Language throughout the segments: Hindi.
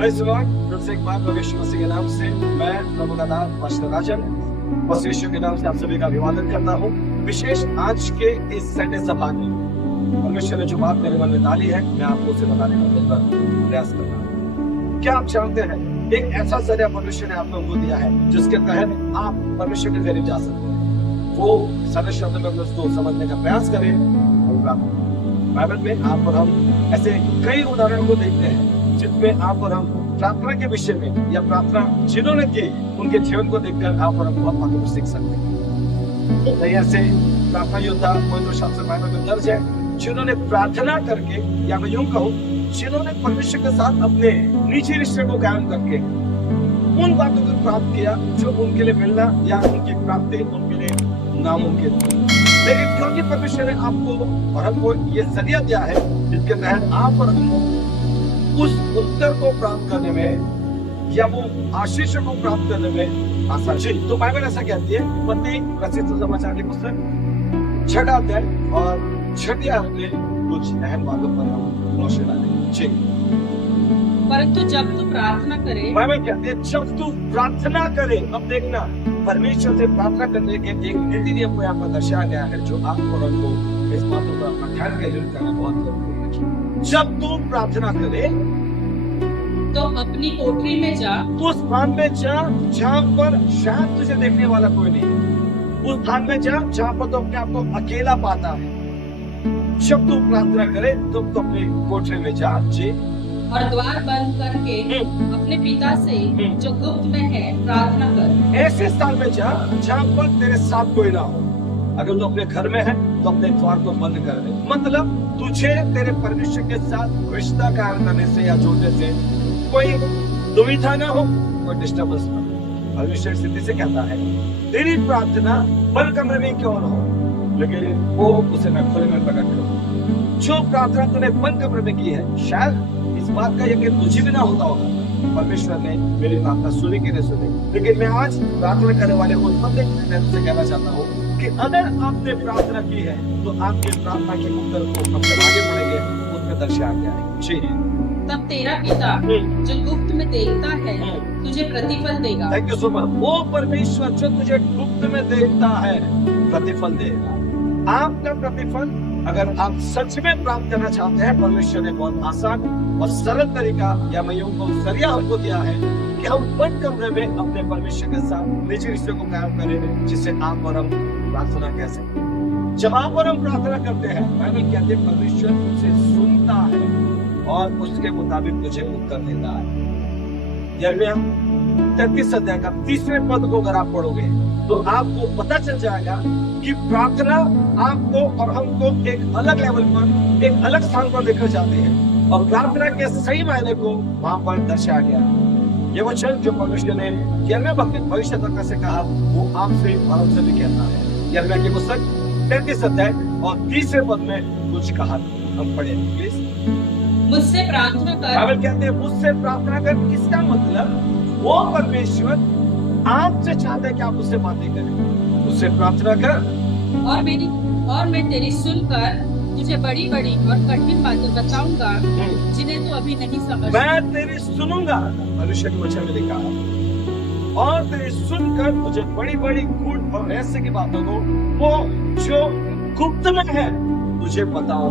इस वक्त एक बार प्रभु मसीह के नाम से मैं प्रभु का नाम पास्टर राजन मसीह के नाम से आप सभी का अभिवादन करता हूँ। विशेष आज के इस संडे सभा में परमेश्वर ने जो बात मेरे मन में डाली है, मैं आपको उसे बताने का प्रयास कर रहा हूँ। क्या आप जानते हैं, एक ऐसा जरिया परमेश्वर ने आप लोगों को दिया है जिसके तहत आप परमेश्वर के जरिए जा सकते हैं। वो सरल शब्द में उसको समझने का प्रयास करें। बाइबल में आप और हम ऐसे कई उदाहरण को देखते हैं जिसमें आप और हम प्रार्थना के विषय में या प्रार्थना जिन्होंने की उनके जीवन को देखकर आप और हम बहुत बातों को सीख सकते हैं। तो ऐसे प्रार्थना योद्धा कोई तो शास्त्र बाइबल में दर्ज है जिन्होंने प्रार्थना करके, या मैं यूं कहूं, जिन्होंने परमेश्वर के साथ अपने निजी रिश्ते को कायम करके उन बातों को प्राप्त किया जो उनके लिए मिलना या उनकी प्राप्ति उनके लिए नामुमकिन थी। लेकिन क्योंकि परमेश्वर ने आपको और हमको ये जरिया दिया है जिसके तहत आप और हमको उस उत्तर को प्राप्त करने में या वो आशीष को प्राप्त करने में आसान है। तो बाइबल ऐसा कहती है, मत्ती रचित समाचार की पुस्तक 6वां अध्याय और 6वीं आयत में कुछ अहम बातों पर हम रोशनी डालेंगे। परंतु जब तू प्रार्थना करे, बाइबल कहती है जब तू प्रार्थना करे। अब देखना, परमेश्वर से प्रार्थना करने के एक नीति नियम को यहाँ पर दर्शाया गया है जो आपको और हमको इस बातों पर अपना ध्यान केंद्रित करना बहुत जरूरी है। जब तू प्रार्थना करे तो अपनी कोठरी में जा, उस स्थान में जा जहाँ पर शायद तुझे देखने वाला कोई नहीं। उस स्थान में जा जहाँ पर तो अपने आप को अकेला पाता है। जब तू प्रार्थना करे तो अपने कोठरी में जा जी, और द्वार बंद करके अपने पिता से जो गुप्त में है प्रार्थना कर। ऐसे स्थान में जा जहाँ पर तेरे साथ कोई ना हो। अगर तू अपने घर में है तो अपने द्वार को बंद कर दे। मतलब तुझे तेरे परमेश्वर के साथ रिश्ता कायम करने से या जोड़ने से कोई दुविधा ना हो, कोई डिस्टर्बेंस ना हो। परमेश्वर सिद्धि से कहता है तेरी प्रार्थना बंद कमरे में क्यों ना हो, लेकिन वो उसे मैं खुले में प्रकट करूं। जो प्रार्थना तूने बंद कमरे में की है, शायद इस बात का यकीन मुझे भी ना होता होगा परमेश्वर ने मेरी प्रार्थना सुनी कि नहीं सुनी, लेकिन मैं आज प्रार्थना करने वाले उस बंदे मैं तुझसे कहना चाहता हूँ कि अगर आपने प्रार्थना की है तो आपके प्रार्थना के उत्तर को हम जब आगे बढ़ेंगे उसमें दर्शाया गया है। तब तेरा पिता जो गुप्त में देखता है तुझे प्रतिफल देगा। Thank you so much. वो परमेश्वर जो तुझे गुप्त में देखता है प्रतिफल देगा। आपका प्रतिफल अगर आप सच में प्राप्त करना चाहते हैं, परमेश्वर ने बहुत आसान और सरल तरीका या मैं यूं कहूं जरिया हमको दिया है कि हम बंद कमरे में अपने परमेश्वर के साथ निजी रिश्ते को कायम करें, जिससे आप और हम प्रार्थना कह सकते हैं। जब आप और हम प्रार्थना करते हैं, बाइबल कहते हैं परमेश्वर उसे सुनता है और उसके मुताबिक मुझे उत्तर देता है। यिर्मयाह 33 अध्याय का 3वें पद को अगर आप पढ़ोगे तो आपको पता चल जाएगा कि प्रार्थना आपको और हमको एक अलग लेवल पर, एक अलग स्थान पर लेकर जाती है और प्रार्थना के सही मायने को वहां पर दर्शाया गया। ये वचन जो परमेश्वर ने यिर्मयाह भविष्यद्वक्ता से कहा वो आपसे और हमसे भी कहता है। यिर्मयाह की पुस्तक 33 अध्याय और 3वें पद में कुछ कहा, हम पढ़े प्लीज। मुझसे प्रार्थना कर। बाइबल कहते हैं मुझसे प्रार्थना कर। इसका मतलब वो परमेश्वर आपसे चाहते हैं कि आप उससे बातें करें। उससे प्रार्थना कर और मैं तेरी सुनकर तुझे बड़ी बड़ी और कठिन बातें बताऊंगा जिन्हें तू अभी नहीं समझ। मैं तेरी सुनूंगा, मनुष्य के वचन में लिखा है, और तेरी सुनकर तुझे बड़ी बड़ी गूढ़ और रहस्य की बातों को, वो जो गुप्त में है, तुझे बताओ।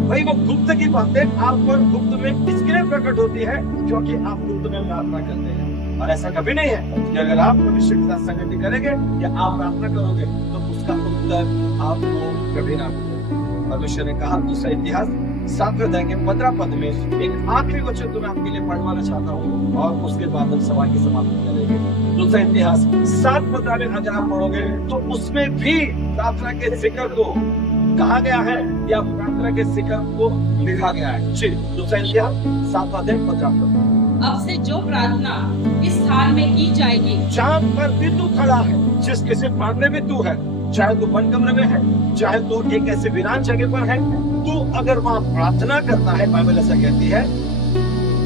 भाई वो गुप्त की बातें आप पर गुप्त में इसके लिए प्रकट होती है क्योंकि आप गुप्त में प्रार्थना करते हैं। और ऐसा कभी नहीं है कि अगर आप परमेश्वर के साथ संगति करेंगे या आप प्रार्थना करोगे तो उसका उत्तर आपको कभी ना मिलेगा। परमेश्वर ने कहा, दूसरा इतिहास 7वें अध्याय के 15 पद में एक आखिरी वचन तो मैं आपके लिए पढ़वाना चाहता हूँ और उसके बाद हम सभा की समाप्ति करेंगे। दूसरा इतिहास 7:15 में अगर आप पढ़ोगे तो उसमें भी प्रार्थना के जिक्र को कहा गया है या प्रार्थना के जिक्र को लिखा गया है। दूसरा इतिहास 7वां अध्याय 15 पद। अब से जो प्रार्थना इस स्थान में की जाएगी, जहाँ पर भी तू खड़ा है, जिस किसी प्रार्थना में तू है, चाहे तू बंद कमरे में है, चाहे तू एक ऐसे वीरान जगह पर है, तू अगर वहाँ प्रार्थना करता है, बाइबल ऐसा कहती है,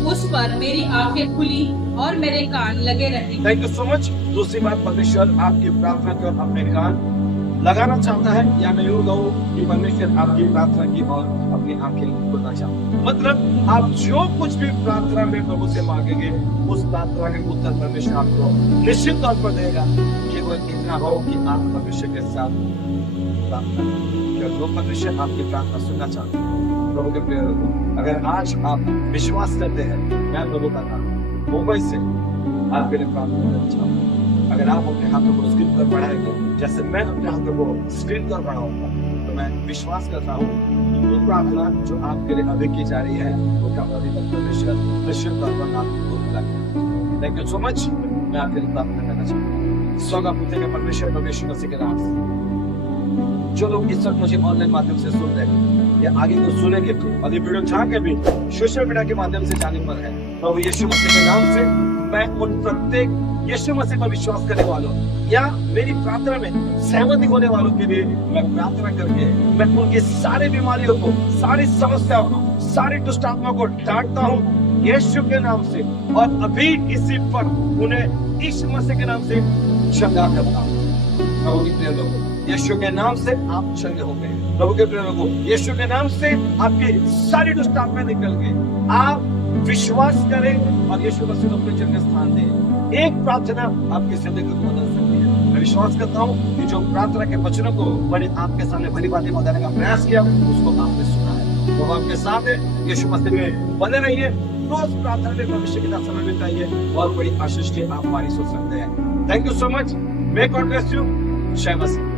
उस पर मेरी आंखें खुली और मेरे कान लगे रहेंगे। Thank you so much. दूसरी बात, परमेश्वर आपकी प्रार्थना को अपने कान लगाना चाहता है, या मैं यूं कहूं कि परमेश्वर आपकी प्रार्थना की और अपनी आंखें खोलना चाहता है। मतलब आप जो कुछ भी प्रार्थना में प्रभु से मांगेंगे, उस प्रार्थना के उत्तर परमेश्वर आपको निश्चित तौर पर देगा। केवल इतना हो कि आप परमेश्वर के साथ प्रार्थना करें। जो परमेश्वर आपकी प्रार्थना सुनना चाहते हैं, प्रभु के प्रिय लोगों, अगर आज आप विश्वास करते हैं, मैं प्रभु का नाम मुंबई से आपके लिए प्रार्थना करना चाहूंगा। अगर आप अपने हाथों को स्क्रीन पर बढ़ाएंगे, जैसे मैं अपने हाथों को स्क्रीन पर बढ़ाऊंगा, तो मैं विश्वास करता हूँ कि वो प्रार्थना जो आपके लिए अभी की जा रही है, वो कब अभी तक परमेश्वर निश्चित तौर पर आपको मिलेगा। Thank you so much. मैं आपके लिए प्रार्थना करना चाहूंगा। स्वर्ग पुत्र के परमेश्वर परमेश्वर मसीह के नाम से जो लोग इस वक्त मुझे ऑनलाइन माध्यम से सुन रहे हैं या आगे को सुनेंगे और ये वीडियो जहाँ के भी सोशल मीडिया के माध्यम से जाने पर है, प्रभु यीशु मसीह के नाम से मैं उन प्रत्येक यीशु मसीह पर विश्वास करने वालों या मेरी प्रार्थना में सहमति होने वालों के लिए मैं प्रार्थना करके मैं उनकी सारी बीमारियों को, सारी समस्याओं को, सारी दुष्ट आत्माओं को डांटता हूँ यीशु के नाम से, और अभी इसी पर उन्हें यीशु मसीह के नाम से चंगा करता हूँ। प्रभु के प्रिय लोगों, यीशु के नाम से आप चंगे हो गए। प्रभु के प्रिय लोगों, यीशु के नाम से आपकी सारी दुष्ट आत्माएं निकल गई। आप विश्वास करें और यीशु मसीह को अपने जन्म स्थान दें। एक प्रार्थना आपकी जिंदगी को बदल सकती है। मैं विश्वास करता हूँ कि जो प्रार्थना के वचनों को मैंने आपके सामने भली बातें बताने का प्रयास किया, उसको आपने सुना है। वो आपके साथ है। यीशु मसीह में बने रहिए, रोज प्रार्थना में भविष्य के साथ समय बिताइए और बड़ी आशीष की आप हमारी सोच सकते हैं। Thank you so much. May God bless you. जय मसीह।